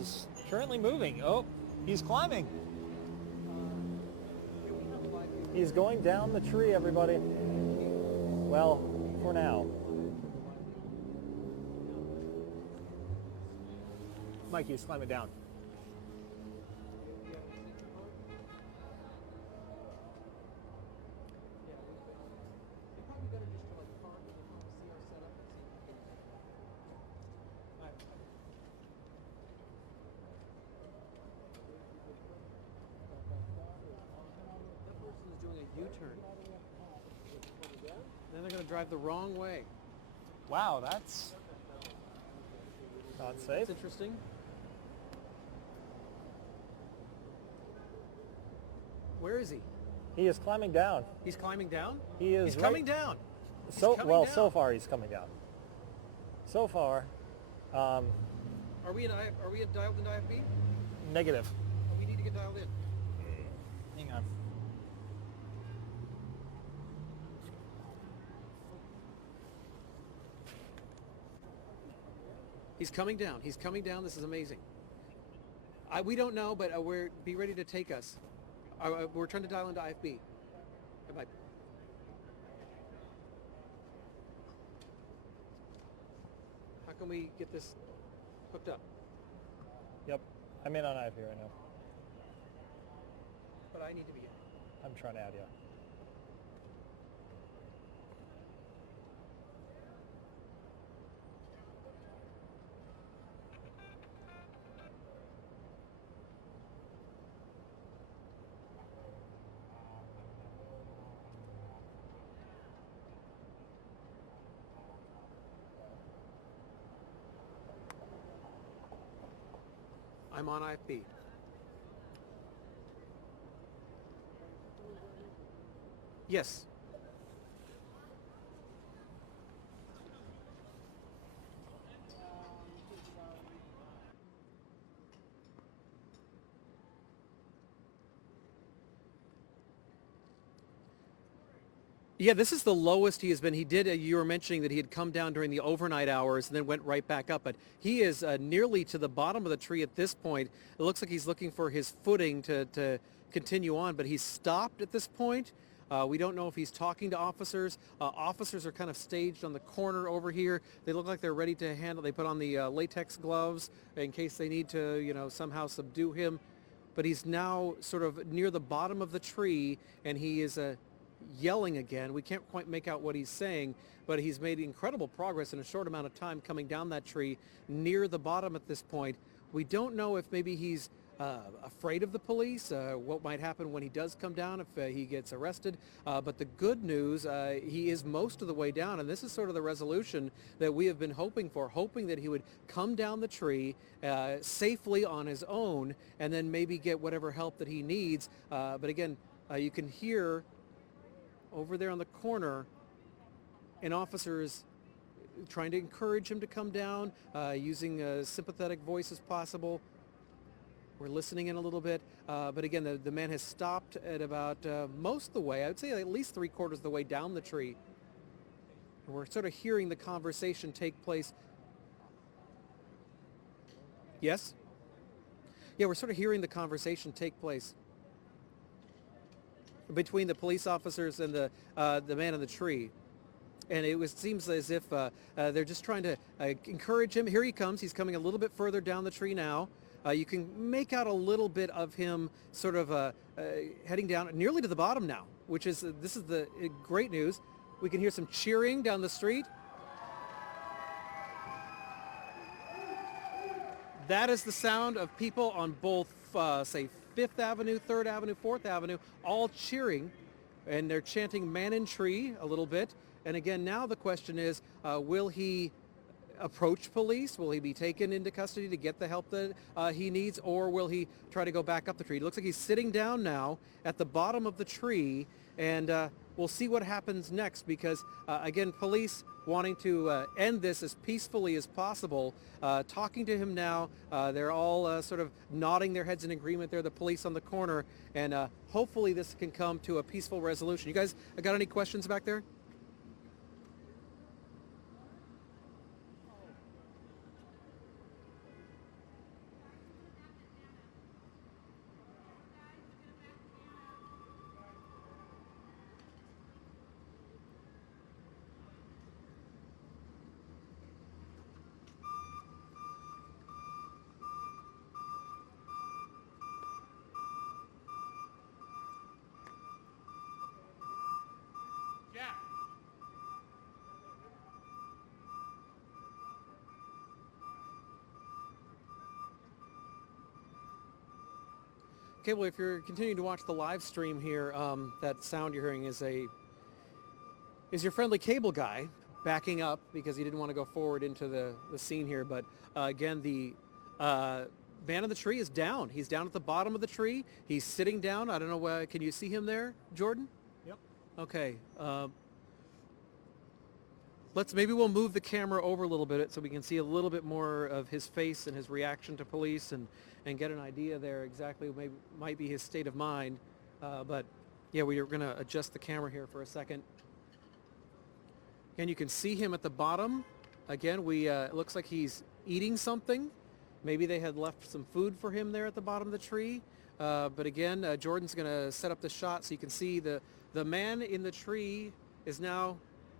is currently moving. Oh, he's climbing. He's going down the tree, everybody. Well, for now. Mikey's climbing down. Doing a U-turn. Then they're going to drive the wrong way. Wow, that's not safe. That's interesting. Where is he? He is climbing down. He's climbing down? He is He's coming down. So coming well, down. so far he's coming down. So far, Are we dialed into IFB? negative. We need to get dialed in. Hang on. He's coming down. He's coming down. This is amazing. We don't know, but be ready to take us. We're trying to dial into IFB. Bye. How can we get this hooked up? Yep, I'm in on IFB right now. But I need to be in. I'm trying to add you. I'm on IFB. Yes. Yeah, this is the lowest he has been. He did, you were mentioning that he had come down during the overnight hours and then went right back up, but he is nearly to the bottom of the tree at this point. It looks like he's looking for his footing to continue on, but he's stopped at this point. We don't know if he's talking to officers. Officers are kind of staged on the corner over here. They look like they're ready to handle. They put on the latex gloves in case they need to, somehow subdue him. But he's now sort of near the bottom of the tree, and he is yelling again. We can't quite make out what he's saying, but he's made incredible progress in a short amount of time coming down that tree near the bottom at this point. We don't know if maybe he's afraid of the police, what might happen when he does come down, if he gets arrested. But the good news, he is most of the way down, and this is sort of the resolution that we have been hoping for, hoping that he would come down the tree safely on his own and then maybe get whatever help that he needs. But again, you can hear over there on the corner an officer is trying to encourage him to come down, using a sympathetic voice as possible. We're listening in a little bit, but again, the man has stopped at about most of the way. I would say at least 3/4 of the way down the tree. And we're sort of hearing the conversation take place. Yes? Yeah, we're sort of hearing the conversation take place between the police officers and the man in the tree. And seems as if they're just trying to encourage him. Here he comes. He's coming a little bit further down the tree now. You can make out a little bit of him sort of heading down nearly to the bottom now, which is, this is the great news. We can hear some cheering down the street. That is the sound of people on both, say, 5th Avenue, 3rd Avenue, 4th Avenue, all cheering, and they're chanting "Man in Tree" a little bit. And again, now the question is, will he approach police? Will he be taken into custody to get the help that he needs, or will he try to go back up the tree? It looks like he's sitting down now at the bottom of the tree, and we'll see what happens next because, again, police wanting to end this as peacefully as possible. Talking to him now, they're all sort of nodding their heads in agreement. They're the police on the corner, and hopefully this can come to a peaceful resolution. You guys got any questions back there? Okay, well, if you're continuing to watch the live stream here, that sound you're hearing is your friendly cable guy backing up because he didn't want to go forward into the scene here. But again, the man in the tree is down. He's down at the bottom of the tree. He's sitting down. I don't know. Can you see him there, Jordan? Yep. Okay. Maybe we'll move the camera over a little bit so we can see a little bit more of his face and his reaction to police and get an idea there exactly what might be his state of mind. But yeah, we are going to adjust the camera here for a second. Again, you can see him at the bottom. Again, it looks like he's eating something. Maybe they had left some food for him there at the bottom of the tree. But again, Jordan's going to set up the shot so you can see the man in the tree is now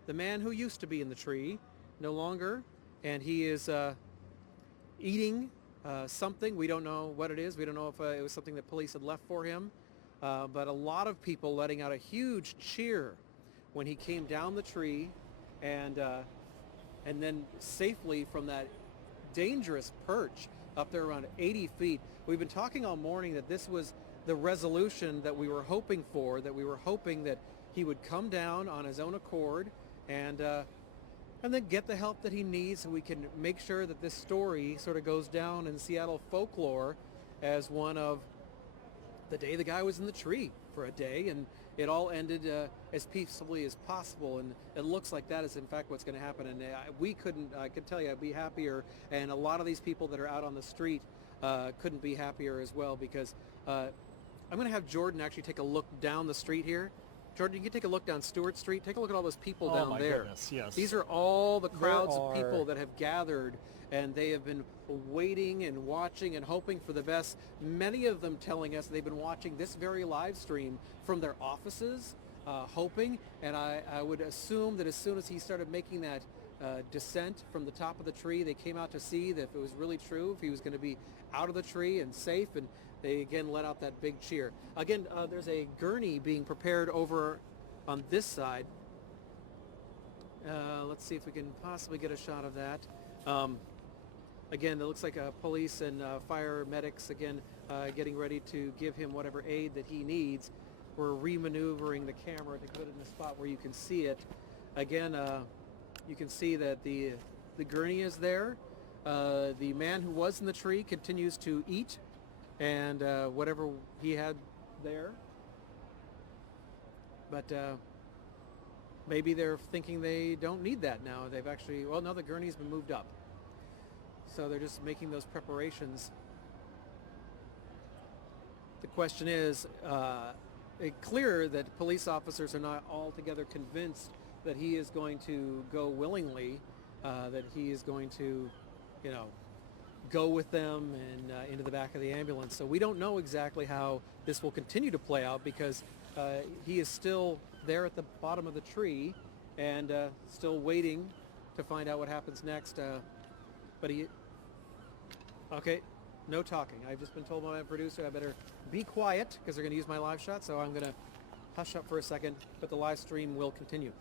the man who used to be in the tree, no longer, and he is eating something. We don't know what it is. We don't know if it was something that police had left for him, but a lot of people letting out a huge cheer when he came down the tree and then safely from that dangerous perch up there around 80 feet. We've been talking all morning that this was the resolution that we were hoping for, that we were hoping that he would come down on his own accord and then get the help that he needs so we can make sure that this story sort of goes down in Seattle folklore as one of the day the guy was in the tree for a day and it all ended as peacefully as possible, and it looks like that is in fact what's going to happen. And I could tell you I'd be happier, and a lot of these people that are out on the street couldn't be happier as well, because I'm going to have Jordan actually take a look down the street here. Jordan, you can take a look down Stewart Street. Take a look at all those people down there. Goodness, yes. These are all the crowds of people that have gathered, and they have been waiting and watching and hoping for the best. Many of them telling us they've been watching this very live stream from their offices, hoping. And I would assume that as soon as he started making that descent from the top of the tree, they came out to see that if it was really true, if he was going to be out of the tree and safe, and they again let out that big cheer. Again, there's a gurney being prepared over on this side. Let's see if we can possibly get a shot of that. Again, it looks like police and fire medics, again, getting ready to give him whatever aid that he needs. We're re-maneuvering the camera to put it in a spot where you can see it. Again, you can see that the gurney is there. The man who was in the tree continues to eat, and whatever he had there. But maybe they're thinking they don't need that now. They've actually, well, no, the gurney's been moved up. So they're just making those preparations. The question is, it's clear that police officers are not altogether convinced that he is going to go willingly, that he is going to, go with them and into the back of the ambulance. So we don't know exactly how this will continue to play out, because he is still there at the bottom of the tree and still waiting to find out what happens next. But okay, no talking. I've just been told by my producer I better be quiet because they're going to use my live shot, so I'm going to hush up for a second, but the live stream will continue.